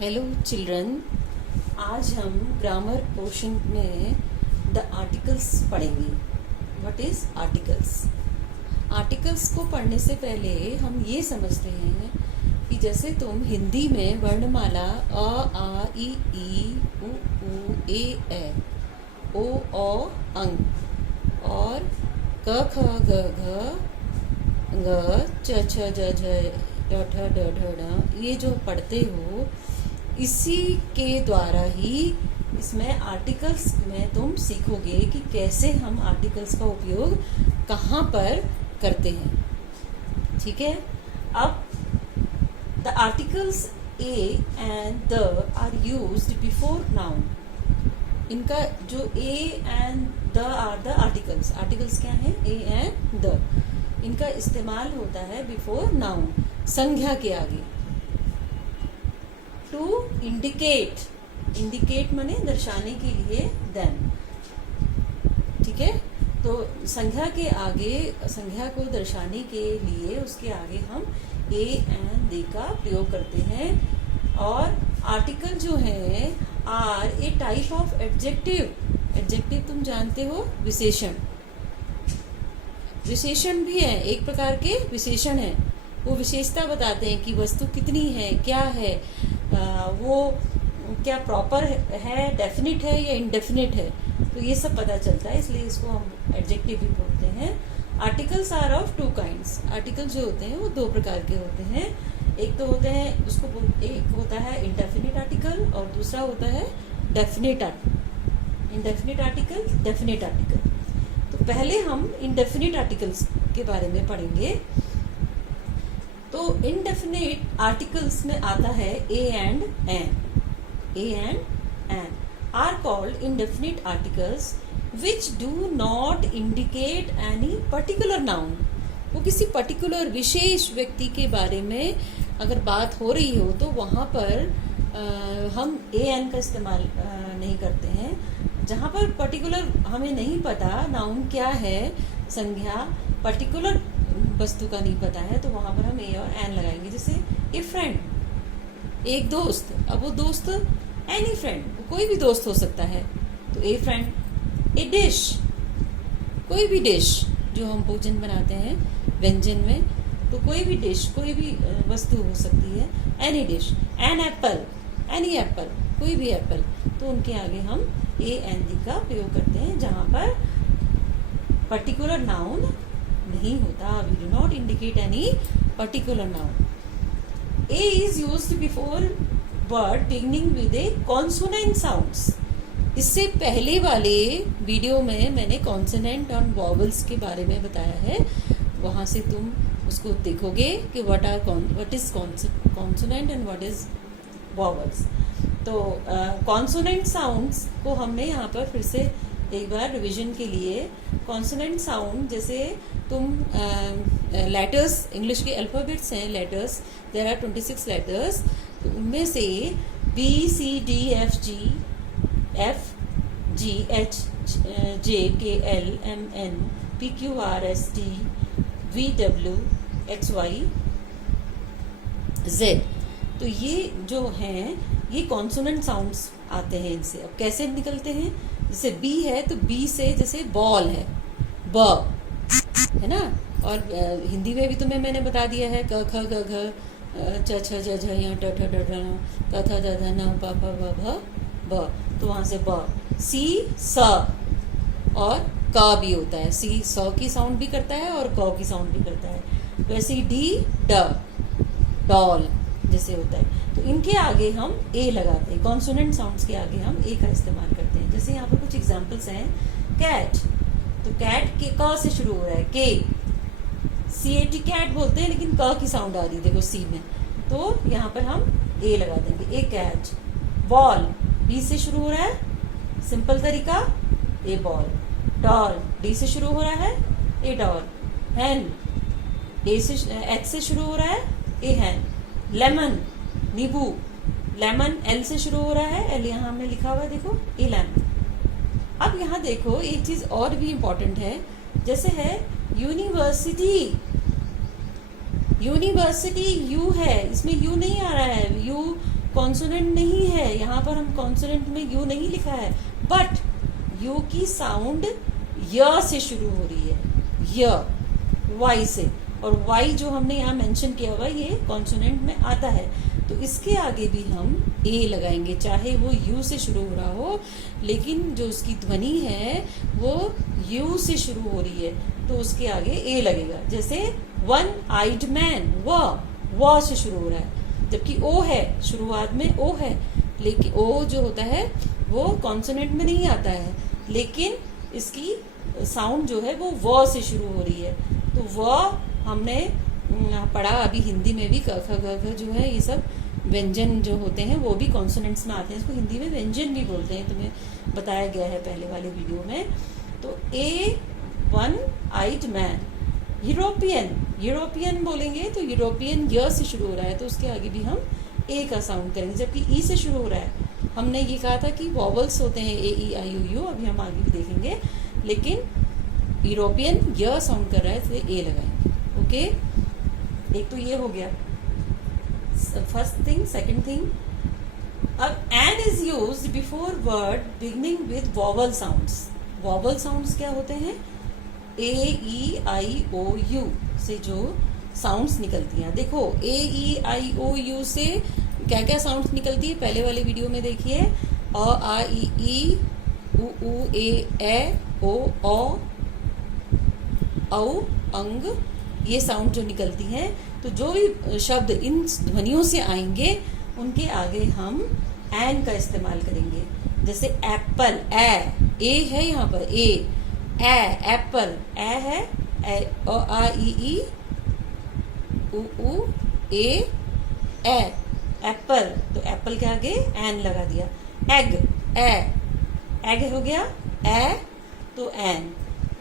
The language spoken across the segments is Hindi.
हेलो चिल्ड्रन, आज हम ग्रामर पोर्शन में द आर्टिकल्स पढ़ेंगे। What is articles? आर्टिकल्स को पढ़ने से पहले हम ये समझते हैं कि जैसे तुम हिंदी में वर्णमाला अ आ इ ऊ ए ए, ओ औ अंग और क ख ग घ ग च छ ज झ ड ढ ड ढ ढ ये जो पढ़ते हो, इसी के द्वारा ही इसमें आर्टिकल्स में तुम सीखोगे कि कैसे हम आर्टिकल्स का उपयोग कहाँ पर करते हैं। ठीक है। अब the articles a and the are used before noun. इनका जो a and the are the articles. Articles क्या है? A and the. इनका इस्तेमाल होता है बिफोर नाउन, संज्ञा के आगे। टू इंडिकेट, इंडिकेट माने दर्शाने के लिए देन। ठीक है। तो संज्ञा के आगे, संज्ञा को दर्शाने के लिए उसके आगे हम ए एंड दे का प्रयोग करते हैं। और आर्टिकल जो है are a type of adjective. Adjective तुम जानते हो, विशेषण। विशेषण भी है, एक प्रकार के विशेषण है। वो विशेषता बताते हैं कि वस्तु कितनी है, क्या है, वो क्या प्रॉपर है, डेफिनिट है या इनडेफिनिट है, तो ये सब पता चलता है। इसलिए इसको हम एडजेक्टिव भी बोलते हैं। Articles are of two kinds. Article जो होते हैं वो दो प्रकार के होते हैं। एक तो होते हैं उसको एक होता है इंडेफिनिट आर्टिकल और दूसरा होता है definite article. Indefinite article, definite article. तो पहले हम इंडेफिनिट आर्टिकल्स के बारे में पढ़ेंगे। तो इनडेफिनिट आर्टिकल्स में आता है a and an. A and an are called indefinite articles which do not indicate any particular noun. वो किसी पर्टिकुलर विशेष व्यक्ति के बारे में अगर बात हो रही हो तो वहाँ पर हम ए एन का इस्तेमाल नहीं करते हैं। जहाँ पर पर्टिकुलर हमें नहीं पता नाउन क्या है, संज्ञा पर्टिकुलर वस्तु का नहीं पता है, तो वहां पर हम ए और एन लगाएंगे। जैसे ए फ्रेंड, एक दोस्त। अब वो दोस्त एनी फ्रेंड, कोई भी दोस्त हो सकता है, तो ए फ्रेंड। ए डिश, कोई भी डिश जो हम भोजन बनाते हैं व्यंजन में, तो कोई भी डिश, कोई भी वस्तु हो सकती है, any dish. An apple, any apple, कोई भी एप्पल। तो उनके आगे हम ए एन डी का प्रयोग करते हैं जहां पर पर्टिकुलर नाउन नहीं होता। We do not indicate any particular noun. A is used before word beginning with a consonant sounds. इससे पहले वाले वीडियो में मैंने कॉन्सोनेंट और वॉवल्स के बारे में बताया है। वहां से तुम उसको देखोगे कि what is consonant and what is vowels. तो कॉन्सोनेंट साउंड्स को हमने यहाँ पर फिर से एक बार रिवीजन के लिए, कॉन्सोनेंट साउंड जैसे तुम लेटर्स, इंग्लिश के अल्फाबेट्स हैं लेटर्स, देयर आर 26 लेटर्स। तो उनमें से B C D F G H J K L M N P Q R S T V W X Y Z. तो ये जो हैं ये कॉन्सोनेंट साउंड्स आते हैं इनसे। अब कैसे निकलते हैं? जैसे बी है तो बी से जैसे बॉल है, ब है ना। और हिंदी में भी तुम्हें मैंने बता दिया है, क ख ग घ च छ ज झ य ट ठ ड ढ क थ द ध न प फ ब भ ब। तो वहां से ब। सी स और क भी होता है। सी स की साउंड भी करता है और क की साउंड भी करता है। वैसे ही डी ड, डॉल जैसे होता है। तो इनके आगे हम ए लगाते हैं। कॉन्सोनेंट साउंड्स के आगे हम ए का इस्तेमाल करते हैं। जैसे यहाँ पर कुछ एग्जांपल्स हैं। कैट, तो कैट के क से शुरू हो रहा है, के। सी ए टी कैट बोलते हैं, लेकिन क की साउंड आ रही है देखो सी में, तो यहाँ पर हम ए लगा देंगे। ए कैट। बॉल, बी से शुरू हो रहा है, सिंपल तरीका, ए बॉल। डॉल, डी से शुरू हो रहा है, ए डॉल। हैन, ए से एच से शुरू हो रहा है, ए हैन। लेमन, नींबू, लेमन एल से शुरू हो रहा है, एल यहाँ हमने लिखा हुआ है देखो, ए लेमन। अब यहाँ देखो एक चीज और भी इम्पोर्टेंट है, जैसे है यूनिवर्सिटी। यूनिवर्सिटी यू है, इसमें यू नहीं आ रहा है, यू कॉन्सोनेंट नहीं है, यहाँ पर हम कॉन्सोनेंट में यू नहीं लिखा है, बट यू की साउंड य से शुरू हो रही है, य वाई से, और वाई जो हमने यहाँ मेंशन किया हुआ ये कॉन्सोनेंट में आता है, तो इसके आगे भी हम ए लगाएंगे, चाहे वो यू से शुरू हो रहा हो, लेकिन जो उसकी ध्वनि है वो यू से शुरू हो रही है, तो उसके आगे ए लगेगा। जैसे वन आइड मैन, व से शुरू हो रहा है, जबकि ओ है, शुरुआत में ओ है, लेकिन ओ जो होता है वो कॉन्सोनेंट में नहीं आता है, लेकिन इसकी साउंड जो है वो व से शुरू हो रही है। तो व हमने पढ़ा अभी हिंदी में भी, क ख ग घ जो है ये सब व्यंजन जो होते हैं वो भी कॉन्सोनेंट्स में आते हैं, इसको हिंदी में व्यंजन भी बोलते हैं, तुम्हें बताया गया है पहले वाले वीडियो में। तो ए वन आइड मैन, यूरोपियन बोलेंगे तो यूरोपियन य से शुरू हो रहा है, तो उसके आगे भी हम ए का साउंड करेंगे, जबकि ई से शुरू हो रहा है। हमने ये कहा था कि वॉवल्स होते हैं ए ई आई ओ यू, अभी हम आगे भी देखेंगे, लेकिन यूरोपियन य साउंड कर रहा है तो ए लगाएंगे। ओके, एक तो ये हो गया फर्स्ट थिंग। सेकंड थिंग, अब an is used before word beginning with vowel sounds. Vowel sounds क्या होते हैं? ए ई आई ओ यू से जो साउंड्स निकलती हैं, देखो ए ई आई ओ यू से क्या क्या साउंड्स निकलती है पहले वाले वीडियो में देखिए, अ आ ई उ ए ओ औ अंग, ये साउंड जो निकलती हैं, तो जो भी शब्द इन ध्वनियों से आएंगे उनके आगे हम एन का इस्तेमाल करेंगे। जैसे एप्पल, ए है यहाँ पर, एप्पल, ए है, अ आ ई उ ए एप्पल, तो एप्पल के आगे एन लगा दिया। एग हो गया, ए तो एन,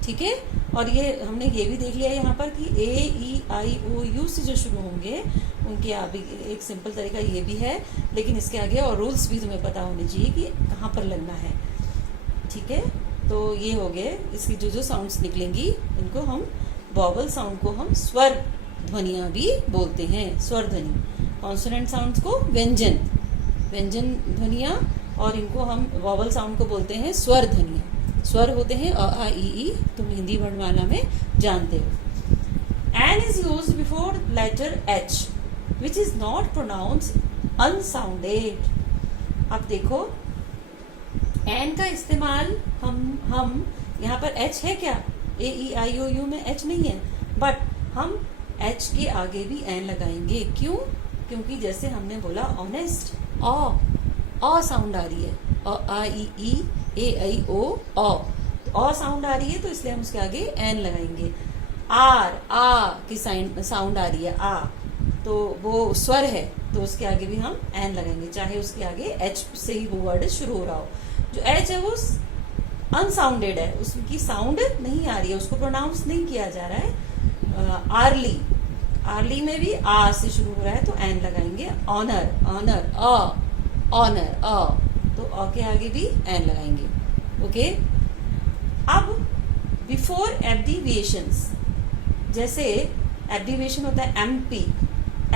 ठीक है। और ये हमने ये भी देख लिया यहाँ पर कि ए ई आई ओ यू से जो शुरू होंगे उनके आगे एक सिंपल तरीका ये भी है, लेकिन इसके आगे और रूल्स भी तुम्हें पता होने चाहिए कि कहाँ पर लगना है, ठीक है। तो ये हो गए इसकी जो साउंड्स निकलेंगी, इनको हम वॉवल साउंड को हम स्वर ध्वनियाँ भी बोलते हैं, स्वर ध्वनि। कॉन्सोनेंट साउंड्स को व्यंजन ध्वनियाँ, और इनको हम वॉवल साउंड को बोलते हैं स्वर ध्वनियाँ। स्वर होते हैं अ आ ई, तुम हिंदी वर्णमाला में जानते हो। An is use before letter H which is not pronounce unsounded. अब देखो एन का इस्तेमाल हम यहाँ पर एच है क्या? ए ई आई ओ यू में एच नहीं है, बट हम एच के आगे भी एन लगाएंगे। क्यों? क्योंकि जैसे हमने बोला ऑनेस्ट, अ साउंड आ रही है, अ आ ई ए आई ओ, अ साउंड आ रही है, तो इसलिए हम उसके आगे एन लगाएंगे। आर, आ की साउंड आ रही है, आ, तो वो स्वर है, तो उसके आगे भी हम एन लगाएंगे, चाहे उसके आगे एच से ही वो वर्ड शुरू हो रहा हो। जो एच है वो अनसाउंडेड है, उसकी साउंड नहीं आ रही है, उसको प्रोनाउंस नहीं किया जा रहा है। आर्ली में भी आ से शुरू हो रहा है, तो एन लगाएंगे। ऑनर, ऑनर, तो अ के आगे भी एन लगाएंगे। ओके, अब बिफोर एब्रीविएशंस, जैसे एब्रीविएशन होता है MP,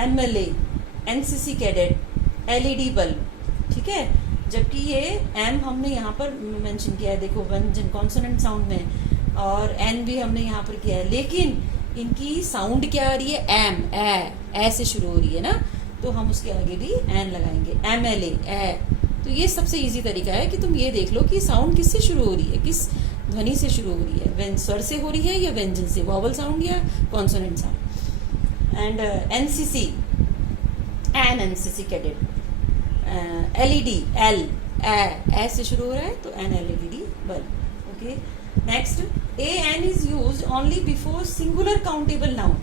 MLA, NCC cadet, LED bulb, ठीक है। जबकि ये एम हमने यहाँ पर मेंशन किया है, देखो व्यंजन कॉन्सोनेंट साउंड में, और एन भी हमने यहाँ पर किया है, लेकिन इनकी साउंड क्या आ रही है? एम, ए से शुरू हो रही है ना, तो हम उसके आगे भी एन लगाएंगे। एमएलए, ए। तो ये सबसे इजी तरीका है कि तुम ये देख लो कि साउंड किससे शुरू हो रही है, किस ध्वनि से शुरू हो रही है, स्वर से हो रही है या व्यंजन से, वॉवल साउंड या consonant sound. And NCC, NCC cadet, LED, A से शुरू हो रहा है, तो an LED bulb. Okay, next, a an is used only before singular countable noun.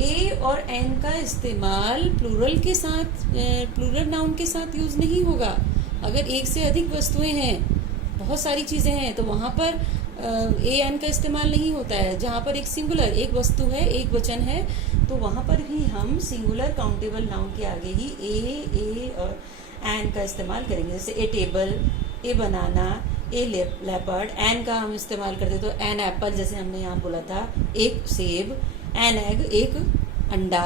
A और एन का इस्तेमाल प्लूरल के साथ, प्लूरल नाउन के साथ यूज नहीं होगा। अगर एक से अधिक वस्तुएं हैं, बहुत सारी चीजें हैं, तो वहां पर ए एन का इस्तेमाल नहीं होता है। जहां पर एक सिंगुलर, एक वस्तु है, एक वचन है, तो वहां पर भी हम सिंगुलर काउंटेबल नाउन के आगे ही ए और एन का इस्तेमाल करेंगे। जैसे ए टेबल, ए बनाना, ए लेपर्ड, एन का हम इस्तेमाल करते तो एन एप्पल, जैसे हमने यहाँ बोला था, एक सेब, एन एग, एक अंडा,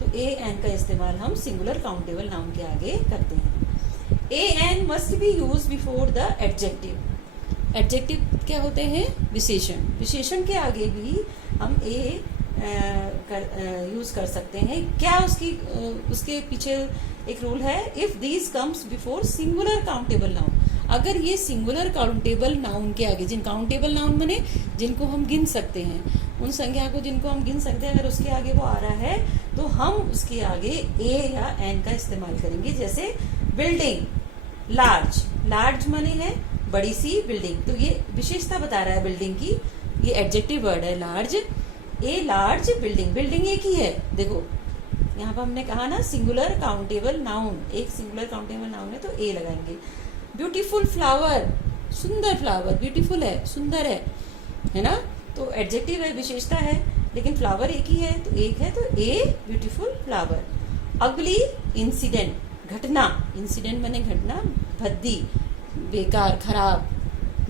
तो ए एन का इस्तेमाल हम सिंगुलर काउंटेबल नाउन के आगे करते हैं। A an must be use before the adjective. Adjective क्या होते हैं? विशेषण। विशेषण के आगे भी हम ए यूज कर सकते हैं। क्या उसके पीछे एक रूल है, if these comes before singular countable noun. अगर ये सिंगुलर काउंटेबल नाउन के आगे, जिन काउंटेबल नाउन माने जिनको हम गिन सकते हैं, उन संज्ञा को जिनको हम गिन सकते हैं, अगर उसके आगे वो आ रहा है तो हम उसके आगे ए या एन का इस्तेमाल करेंगे। जैसे बिल्डिंग, लार्ज। लार्ज माने है बड़ी सी बिल्डिंग, तो ये विशेषता बता रहा है बिल्डिंग की। ये एडजेक्टिव वर्ड है large. A large building. Building एक ही है। देखो यहाँ पर हमने कहा ना सिंगुलर काउंटेबल नाउन, एक सिंगुलर काउंटेबल नाउन है तो ए लगाएंगे। ब्यूटीफुल फ्लावर, सुंदर फ्लावर, ब्यूटीफुल है, सुंदर है ना? तो एडजेक्टिव है, विशेषता है, लेकिन फ्लावर एक ही है तो एक है, तो ए ब्यूटीफुल फ्लावर। अगली इंसिडेंट, घटना। इंसिडेंट माने घटना, भद्दी, बेकार, खराब,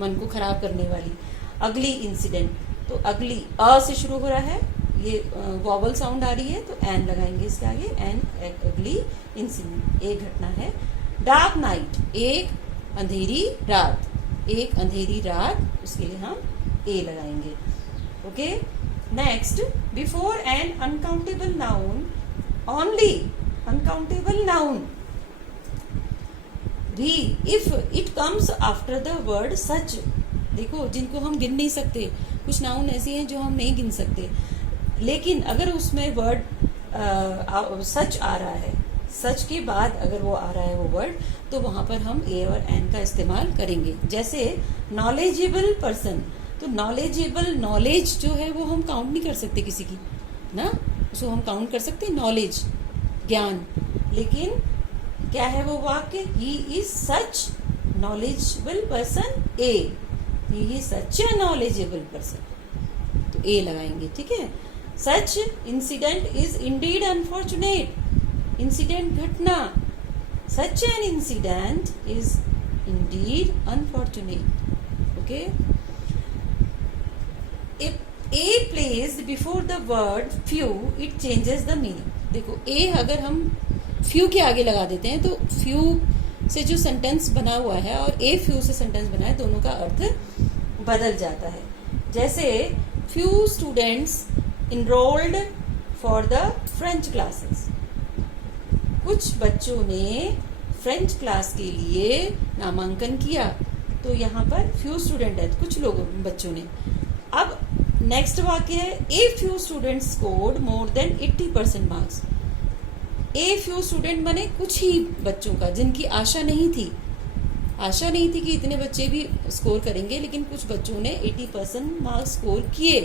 मन को खराब करने वाली। अगली इंसिडेंट, तो अगली अ से शुरू हो रहा है, ये वॉवल साउंड आ रही है तो एन लगाएंगे इसके आगे, एन। अगली इंसिडेंट, एक घटना है। डार्क नाइट, एक अंधेरी रात, एक अंधेरी रात, उसके लिए हम ए लगाएंगे। Okay, next, before an uncountable noun only, uncountable noun भी if it comes after the word such. देखो जिनको हम गिन नहीं सकते, कुछ नाउन ऐसे हैं जो हम नहीं गिन सकते, लेकिन अगर उसमें वर्ड सच आ रहा है, सच के बाद अगर वो आ रहा है वो वर्ड, तो वहां पर हम ए और एन का इस्तेमाल करेंगे। जैसे नॉलेजेबल पर्सन, तो नॉलेजेबल, नॉलेज जो है वो हम काउंट नहीं कर सकते किसी की ना, उसको हम काउंट कर सकते हैं नॉलेज, ज्ञान, लेकिन क्या है वो वाक्य, he is such knowledgeable person a, he is such a knowledgeable person, तो ए लगाएंगे। ठीक है। Such incident is indeed unfortunate, incident घटना, such an incident is indeed unfortunate. Okay, if a placed before the word few it changes the meaning. देखो ए अगर हम फ्यू के आगे लगा देते हैं तो फ्यू से जो सेंटेंस बना हुआ है और ए फ्यू से सेंटेंस बना है, दोनों का अर्थ बदल जाता है। जैसे few students enrolled for the French classes, कुछ बच्चों ने फ्रेंच क्लास के लिए नामांकन किया, तो यहाँ पर फ्यू स्टूडेंट है, कुछ लोगों बच्चों ने। अब नेक्स्ट वाक्य है, a few students scored more than 80% marks. A few student माने कुछ ही बच्चों का, जिनकी आशा नहीं थी कि इतने बच्चे भी स्कोर करेंगे, लेकिन कुछ बच्चों ने 80% मार्क्स स्कोर किए,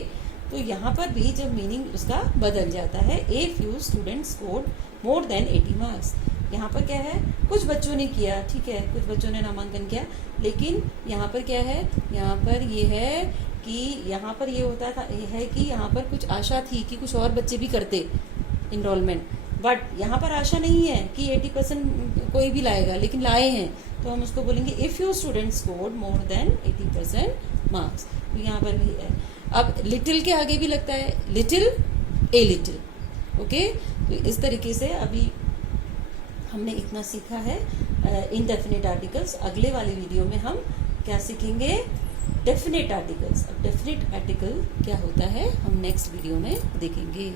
तो यहाँ पर भी जब मीनिंग उसका बदल जाता है, a few student scored more than 80 marks. यहाँ पर क्या है, कुछ बच्चों ने किया, ठीक है, कुछ बच्चों ने नामांकन किया, लेकिन यहाँ पर क्या है, यहाँ पर ये है कि यहाँ पर ये होता था, ये है कि यहाँ पर कुछ आशा थी कि कुछ और बच्चे भी करते इनरोलमेंट, बट यहाँ पर आशा नहीं है कि 80% कोई भी लाएगा, लेकिन लाए हैं, तो हम उसको बोलेंगे if you student scored more than 80% marks. तो यहाँ पर भी है। अब लिटिल के आगे भी लगता है, लिटिल, ए लिटिल। ओके, तो इस तरीके से अभी हमने इतना सीखा है इनडेफिनिट आर्टिकल्स। अगले वाले वीडियो में हम क्या सीखेंगे, डेफिनेट आर्टिकल्स। अब डेफिनेट आर्टिकल क्या होता है हम नेक्स्ट वीडियो में देखेंगे।